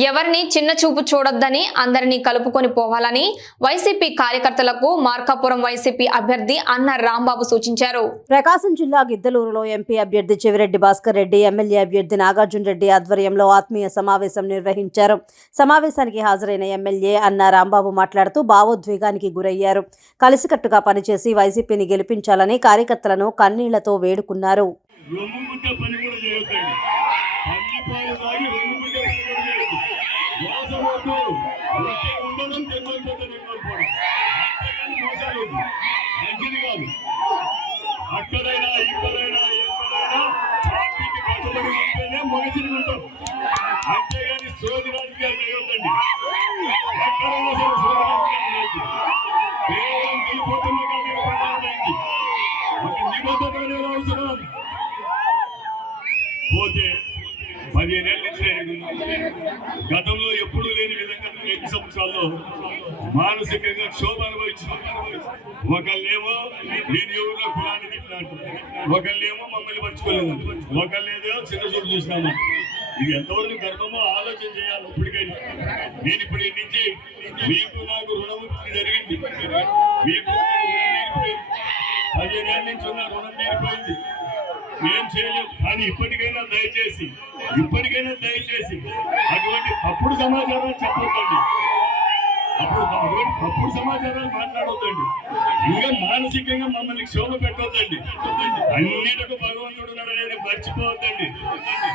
ఎవరిని చిన్న చూపు చూడొద్దని అందరినీ కలుపుకొని పోవాలని వైసీపీ కార్యకర్తలకు మార్కాపురం వైసీపీ అభ్యర్థి అన్న రాంబాబు సూచించారు. ప్రకాశం జిల్లా గిద్దలూరులో ఎంపీ అభ్యర్థి చెవిరెడ్డి భాస్కర్ రెడ్డి ఎమ్మెల్యే అభ్యర్థి నాగార్జున రెడ్డి ఆధ్వర్యంలో ఆత్మీయ సమావేశం నిర్వహించారు. సమావేశానికి హాజరైన ఎమ్మెల్యే అన్న రాంబాబు మాట్లాడుతూ భావోద్వేగానికి గురయ్యారు. కలిసికట్టుగా పనిచేసి వైసీపీని గెలిపించాలని కార్యకర్తలను కన్నీళ్ళతో వేడుకున్నారు. మోసం వద్దు. ఉంటే ఉండడం తెమ్మలిపోతే తెమ్మలిపోవడం అంతేగాని మోసాలేదు మంచిది కాదు. అక్కడైనా ఇక్కడైనా ఎక్కడైనా పార్టీకి కట్టుబడి ఉంటేనే మనిషిని ఉంటాం అంతేగాని సోది రాజకీయాలు చేయొద్దండి ఎక్కడైనా సరే సోది రాజకీయాలు కేవలం గెలిపోతున్న కానీ ప్రధానమైంది ఒక నిబద్ధత అనేది అవసరం. పోతే పదిహేనేళ్ళ నుంచి నేను గతంలో ఎప్పుడూ లేని విధంగా ఎన్ని సంవత్సరాల్లో మానసికంగా క్షోభ అనుభవించిన ఒకళ్ళేమో నేను ఎవరిలో కులాన్ని తిట్టినట్టు ఒకళ్ళేమో మమ్మల్ని మర్చిపోలేదు ఒకళ్ళేదో చిన్న చూడు చూసినాము. ఇది ఎంతవరకు గర్భమో ఆలోచన చేయాలి ఇప్పటికైనా. నేను ఇప్పుడు నుంచి మీకు నాకు రుణముక్తి జరిగింది. మీకు పదిహేనేళ్ళ నుంచి ఉన్న రుణం తీరిపోయింది. ఏం చేయలేదు. కానీ ఇప్పటికైనా దయచేసి ఇప్పటికైనా దయచేసి అటువంటి తప్పుడు సమాచారాలు చెప్పొద్దండి. అప్పుడు అటువంటి తప్పుడు సమాచారాలు మాట్లాడొద్దండి. ఇంకా మానసికంగా మమ్మల్ని క్షోభ పెట్టొద్దండి. అన్నిటికీ భగవంతుడు ఉన్నాడనేది మర్చిపోవద్దండి. మర్చిపోవద్దండి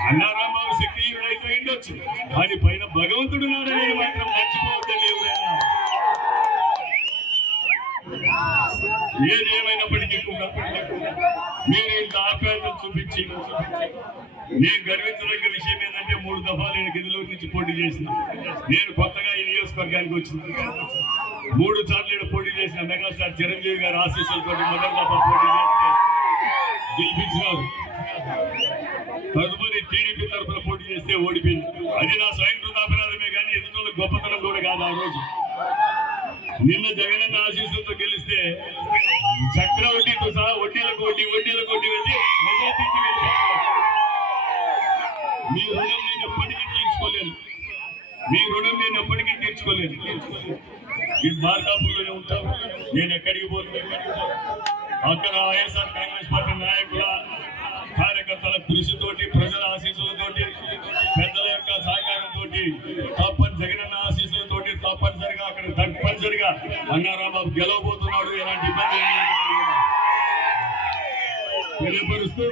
అన్నారాంబాబు శక్తిహీనుడు రైతు ఉండొచ్చు. కానీ పైన భగవంతుడు ఉన్నాడనేది మాత్రం మర్చిపోవద్దండి ఎవరైనా. ఏది ఏమైనప్పటికీ కూడా. మీరు ఇంత ఆప్యాయతలు చూపించి నేను గర్వించదగ్గ విషయం ఏంటంటే మూడు దఫాలు నేను గిరిలో నుంచి పోటీ చేసిన. నేను కొత్తగా ఈ నియోజకవర్గానికి వచ్చిన. మూడు సార్లు నేను పోటీ చేసిన మెగాస్టార్ చిరంజీవి గారు ఆశీస్సులతో మొదటి దఫా పోటీ చేస్తే గెలిపించినారు. తదుపరి టీడీపీ తరఫున పోటీ చేస్తే ఓడిపోయింది. అది నా స్వయం కృతాపరాధమే కానీ ఎదుటి గొప్పతనం కూడా కాదు ఆ రోజు. నిన్న జగనన్న ఆశీస్సులతో గెలిస్తే చక్రవడ్డీతో సహా వడ్డీలకు వడ్డీ వడ్డీ తీర్చుకోలేను. మీ రుణం నేను ఎప్పటికీ తీర్చుకోలేను. ఈ మార్కాపుల్లోనే ఉంటాను నేను ఎక్కడికి పోతున్నాను అక్కడ వైఎస్ఆర్ కాంగ్రెస్ పార్టీ నాయకుల కార్యకర్తల కృషితోటి ప్రజల ఆశీస్సులతోటి పెద్దల యొక్క సహకారంతో తప్పని జగనన్న ఆశీస్సులతోటి తప్పనిసరిగా అక్కడ తప్పనిసరిగా అన్నారాబాబు గెలవబోతున్నాడు. ఎలాంటి ఇబ్బంది తెలియపరుస్తూ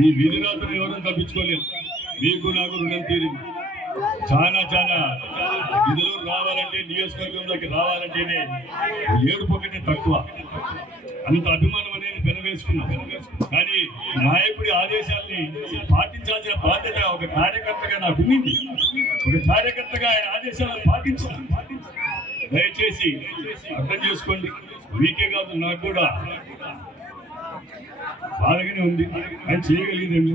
మీ విధి రాత్రులు ఎవరూ తప్పించుకోలేదు మీకు నాకు రుణం తీరింది. చాలా చాలా. నిధులు రావాలంటే నియోజకవర్గంలోకి రావాలంటేనే ఏడు ఒకటి తక్కువ. అంత అభిమానం అనేది పెనవేసుకున్నాం. కానీ నాయకుడి ఆదేశాల్ని పాటించాల్సిన బాధ్యత ఒక కార్యకర్తగా నాకు ఉండింది ఒక కార్యకర్తగా ఆయన ఆదేశాలను పాటించాలి. దయచేసి అర్థం చేసుకోండి. మీకే కాదు నాకు కూడా. బాధగానే ఉంది. ఆయన చేయగలిగిందండి